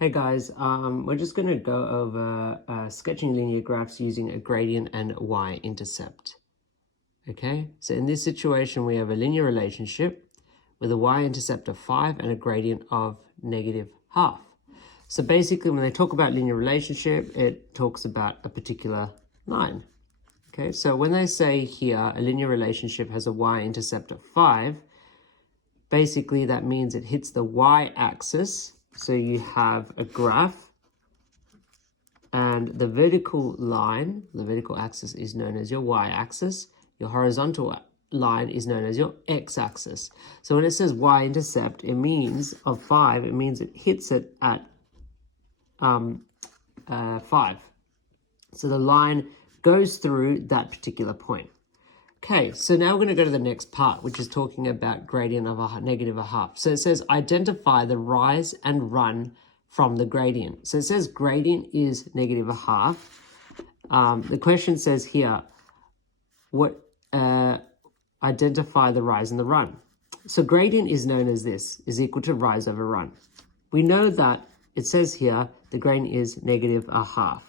Hey guys, we're just going to go over sketching linear graphs using a gradient and y-intercept. Okay, so in this situation we have a linear relationship with a y-intercept of 5 and a gradient of -12. So basically when they talk about linear relationship, it talks about a particular line. Okay, so when they say here a linear relationship has a y-intercept of 5, basically that means it hits the y-axis. So you have a graph and the vertical line, the vertical axis is known as your y-axis. Your horizontal line is known as your x-axis. So when it says y-intercept, it means of 5, it means it hits it at 5. So the line goes through that particular point. Okay, so now we're going to go to the next part, which is talking about gradient of -12. So it says identify the rise and run from the gradient. So it says gradient is -12. The question says here, identify the rise and the run. So gradient is known as this, is equal to rise over run. We know that it says here the gradient is -12.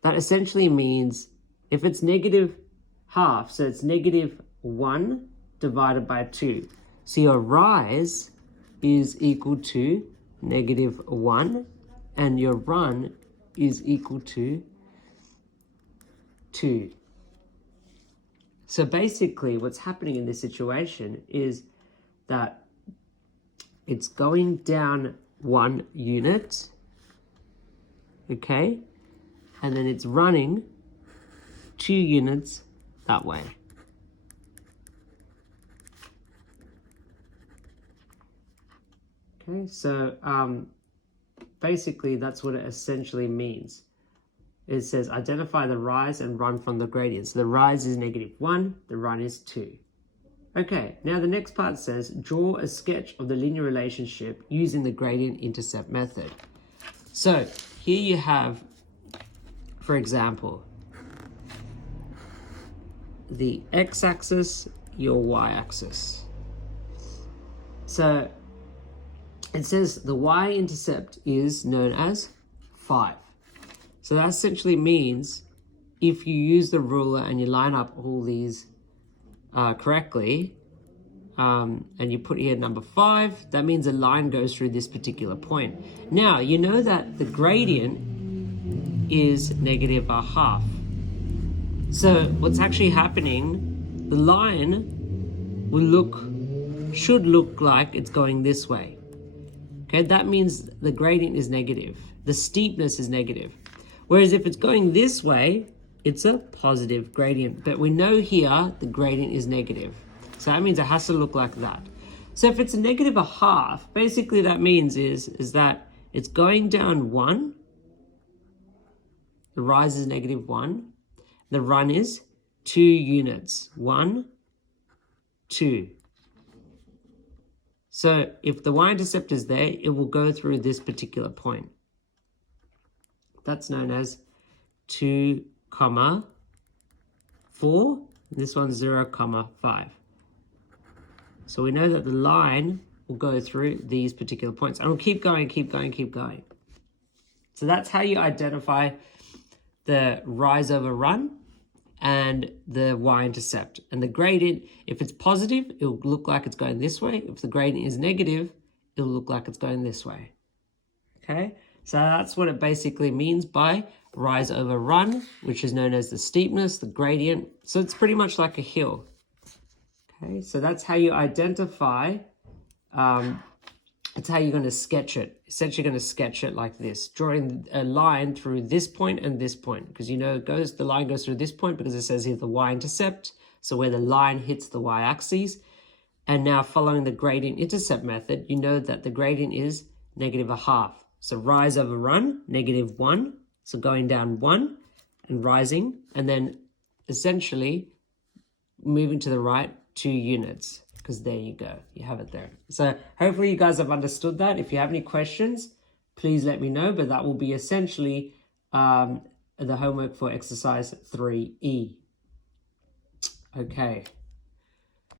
That essentially means if it's -12, so it's -1 divided by 2. So your rise is equal to -1 and your run is equal to 2. So basically what's happening in this situation is that it's going down 1 unit, okay, and then it's running 2 units that way. Okay, so basically that's what it essentially means. It says identify the rise and run from the gradient. So the rise is -1, the run is 2. Okay, now the next part says draw a sketch of the linear relationship using the gradient intercept method. So here you have, for example, the x-axis, your y-axis. So it says the y-intercept is known as 5. So that essentially means if you use the ruler and you line up all these correctly, and you put here number 5, that means a line goes through this particular point. Now, you know that the gradient is -12. So what's actually happening, the line should look like it's going this way. Okay, that means the gradient is negative. The steepness is negative. Whereas if it's going this way, it's a positive gradient. But we know here the gradient is negative. So that means it has to look like that. So if it's a -12, basically that means is that it's going down 1. The rise is -1. The run is 2 units. 1, 2. So if the y-intercept is there, it will go through this particular point. That's known as 2, 4. This one's 0, 5. So we know that the line will go through these particular points. And we'll keep going, keep going, keep going. So that's how you identify the rise over run and the y-intercept. And the gradient, if it's positive, it'll look like it's going this way. If the gradient is negative, it'll look like it's going this way. Okay, so that's what it basically means by rise over run, which is known as the steepness, the gradient. So it's pretty much like a hill. Okay, so that's how you identify, that's how you're going to sketch it. Essentially going to sketch it like this, drawing a line through this point and this point, because you know the line goes through this point because it says here the y-intercept, so where the line hits the y-axis. And now following the gradient intercept method, you know that the gradient is -12. So rise over run, -1, so going down 1 and rising, and then essentially moving to the right 2 units. Because there you go, you have it there. So hopefully you guys have understood that. If you have any questions, please let me know, but that will be essentially the homework for exercise 3E. Okay.